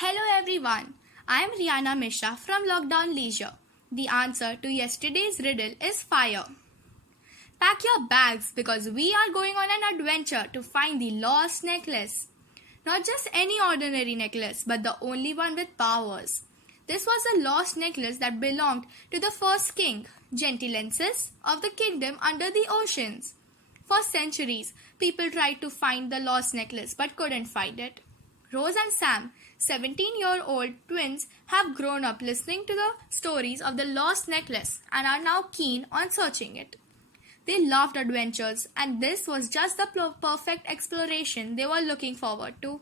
Hello everyone, I am Rihanna Mishra from Lockdown Leisure. The answer to yesterday's riddle is fire. Pack your bags because we are going on an adventure to find the lost necklace. Not just any ordinary necklace, but the only one with powers. This was a lost necklace that belonged to the first king, Gentilensis, of the kingdom under the oceans. For centuries, people tried to find the lost necklace but couldn't find it. Rose and Sam, 17-year-old twins, have grown up listening to the stories of the lost necklace and are now keen on searching it. They loved adventures, and this was just the perfect exploration they were looking forward to.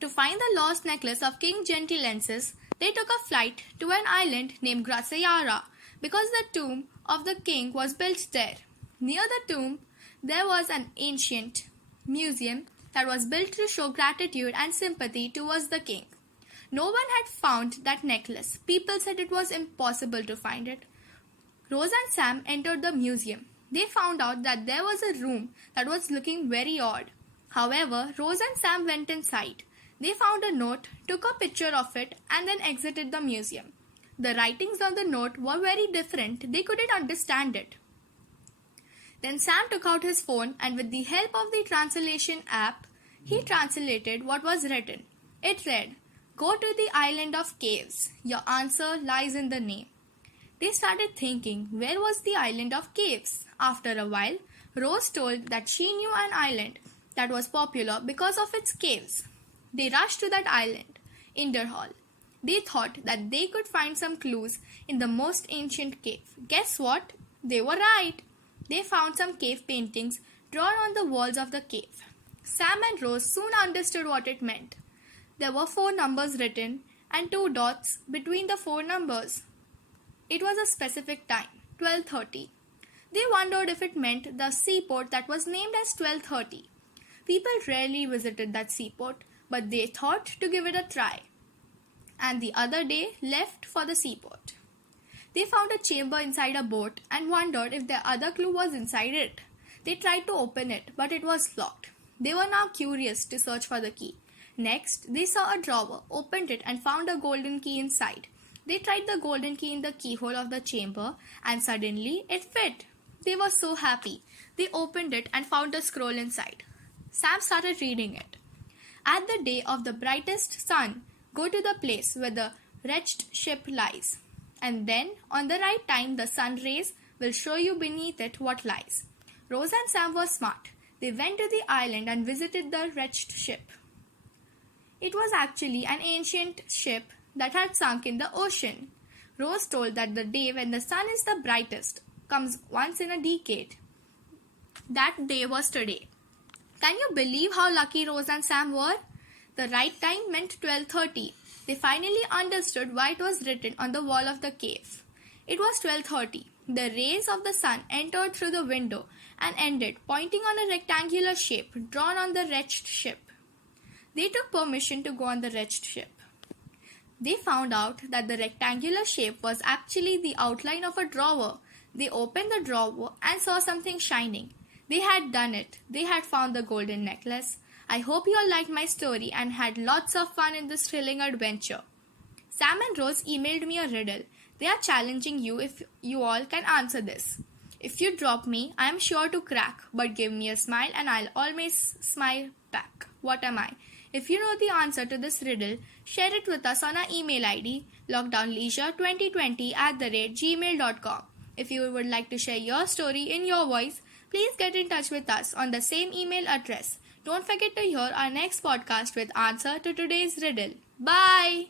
To find the lost necklace of King Gentilensis, they took a flight to an island named Graciara because the tomb of the king was built there. Near the tomb, there was an ancient museum that was built to show gratitude and sympathy towards the king. No one had found that necklace. People said it was impossible to find it. Rose and Sam entered the museum. They found out that there was a room that was looking very odd. However, Rose and Sam went inside. They found a note, took a picture of it, and then exited the museum. The writings on the note were very different. They couldn't understand it. Then Sam took out his phone and with the help of the translation app, he translated what was written. It read, "Go to the island of caves. Your answer lies in the name." They started thinking, where was the island of caves? After a while, Rose told that she knew an island that was popular because of its caves. They rushed to that island, Inderhall. They thought that they could find some clues in the most ancient cave. Guess what? They were right. They found some cave paintings drawn on the walls of the cave. Sam and Rose soon understood what it meant. There were 4 numbers written and 2 dots between the 4 numbers. It was a specific time, 12:30. They wondered if it meant the seaport that was named as 12:30. People rarely visited that seaport, but they thought to give it a try. And the other day left for the seaport. They found a chamber inside a boat and wondered if the other clue was inside it. They tried to open it, but it was locked. They were now curious to search for the key. Next, they saw a drawer, opened it and found a golden key inside. They tried the golden key in the keyhole of the chamber and suddenly it fit. They were so happy. They opened it and found a scroll inside. Sam started reading it. At the day of the brightest sun, go to the place where the wretched ship lies. And then, on the right time, the sun rays will show you beneath it what lies. Rose and Sam were smart. They went to the island and visited the wretched ship. It was actually an ancient ship that had sunk in the ocean. Rose told that the day when the sun is the brightest comes once in a decade. That day was today. Can you believe how lucky Rose and Sam were? The right time meant 12:30. They finally understood why it was written on the wall of the cave. It was 12:30. The rays of the sun entered through the window and ended, pointing on a rectangular shape drawn on the wretched ship. They took permission to go on the wretched ship. They found out that the rectangular shape was actually the outline of a drawer. They opened the drawer and saw something shining. They had done it. They had found the golden necklace. I hope you all liked my story and had lots of fun in this thrilling adventure. Sam and Rose emailed me a riddle. They are challenging you if you all can answer this. If you drop me, I am sure to crack, but give me a smile and I'll always smile back. What am I? If you know the answer to this riddle, share it with us on our email ID, lockdownleisure2020@gmail.com. If you would like to share your story in your voice, please get in touch with us on the same email address. Don't forget to hear our next podcast with answer to today's riddle. Bye!